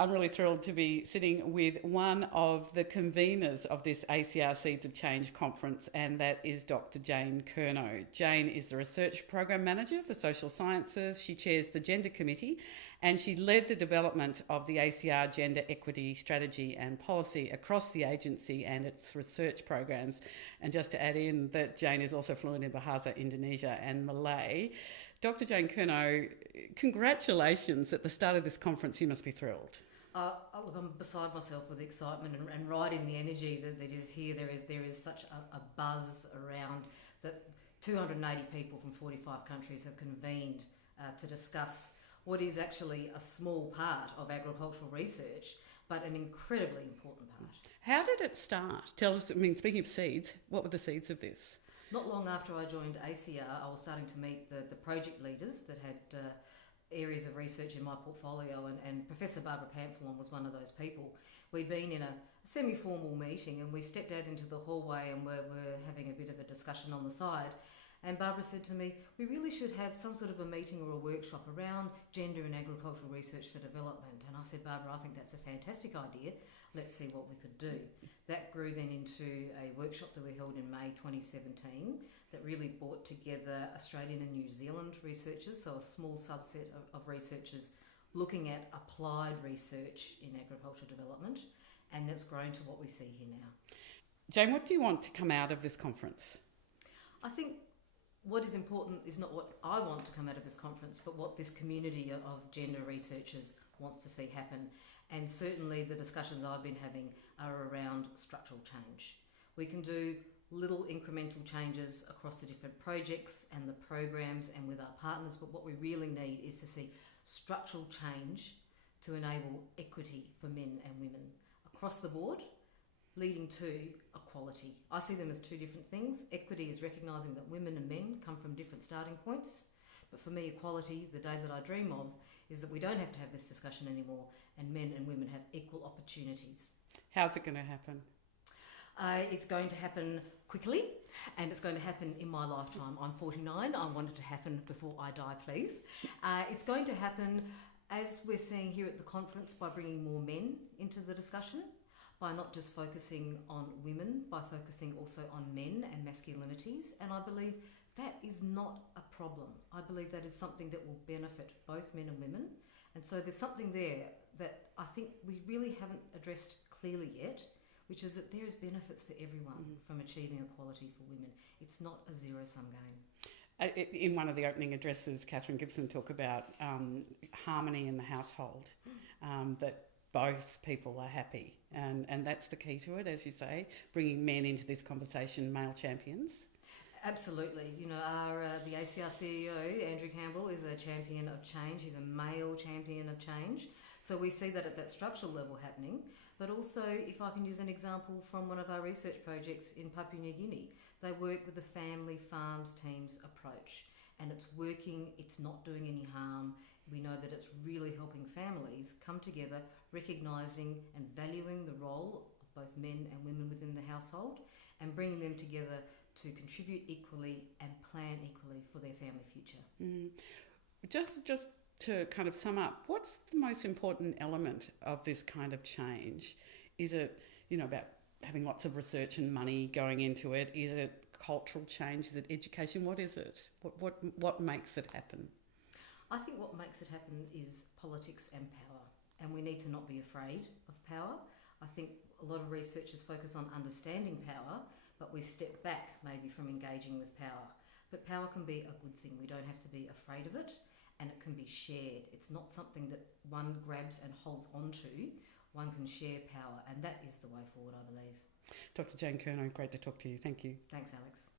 I'm really thrilled to be sitting with one of the conveners of this ACIAR Seeds of Change conference, and that is Dr. Jayne Curnow. Jayne is the Research Program Manager for Social Sciences. She chairs the Gender Committee, and she led the development of the ACIAR Gender Equity Strategy and Policy across the agency and its research programs. And just to add in that Jayne is also fluent in Bahasa, Indonesia and Malay. Dr. Jayne Curnow, congratulations at the start of this conference. You must be thrilled. Look, I'm beside myself with excitement and riding the energy that is here. There is such a buzz around that 280 people from 45 countries have convened to discuss what is actually a small part of agricultural research, but an incredibly important part. How did it start? Tell us, speaking of seeds, what were the seeds of this? Not long after I joined ACIAR, I was starting to meet the project leaders that had areas of research in my portfolio, and Professor Barbara Pamphilon was one of those people. We'd been in a semi-formal meeting and we stepped out into the hallway and we're having a bit of a discussion on the side, and Barbara said to me, we really should have some sort of a meeting or a workshop around gender and agricultural research for development. And I said, Barbara, I think that's a fantastic idea. Let's see what we could do. That grew then into a workshop that we held in May 2017 that really brought together Australian and New Zealand researchers, so a small subset of researchers looking at applied research in agricultural development, and that's grown to what we see here now. Jayne, what do you want to come out of this conference? I think what is important is not what I want to come out of this conference, but what this community of gender researchers wants to see happen. And certainly the discussions I've been having are around structural change. We can do little incremental changes across the different projects and the programs and with our partners, but what we really need is to see structural change to enable equity for men and women across the board, leading to equality. I see them as two different things. Equity is recognising that women and men come from different starting points. But for me, equality, the day that I dream of, is that we don't have to have this discussion anymore and men and women have equal opportunities. How's it going to happen? It's going to happen quickly, and it's going to happen in my lifetime. I'm 49. I want it to happen before I die, please. It's going to happen, as we're seeing here at the conference, by bringing more men into the discussion, by not just focusing on women, by focusing also on men and masculinities. And I believe that is not a problem. I believe that is something that will benefit both men and women. And so there's something there that I think we really haven't addressed clearly yet, which is that there is benefits for everyone from achieving equality for women. It's not a zero-sum game. In one of the opening addresses, Catherine Gibson talked about harmony in the household, that both people are happy. And that's the key to it, as you say, bringing men into this conversation, male champions. Absolutely. You know, the ACIAR CEO, Andrew Campbell, is a champion of change. He's a male champion of change. So we see that at that structural level happening. But also, if I can use an example from one of our research projects in Papua New Guinea, they work with the family farms teams approach. And it's working, it's not doing any harm. We know that it's really helping families come together, recognising and valuing the role of both men and women within the household, and bringing them together to contribute equally and plan equally for their family future. Just to kind of sum up, what's the most important element of this kind of change? Is it, about having lots of research and money going into it? Is it cultural change? Is it education? What is it? What makes it happen? I think what makes it happen is politics and power, and we need to not be afraid of power. I think a lot of researchers focus on understanding power, but we step back maybe from engaging with power. But power can be a good thing. We don't have to be afraid of it, and it can be shared. It's not something that one grabs and holds onto. One can share power, and that is the way forward, I believe. Dr. Jayne Curnow, great to talk to you. Thank you. Thanks, Alex.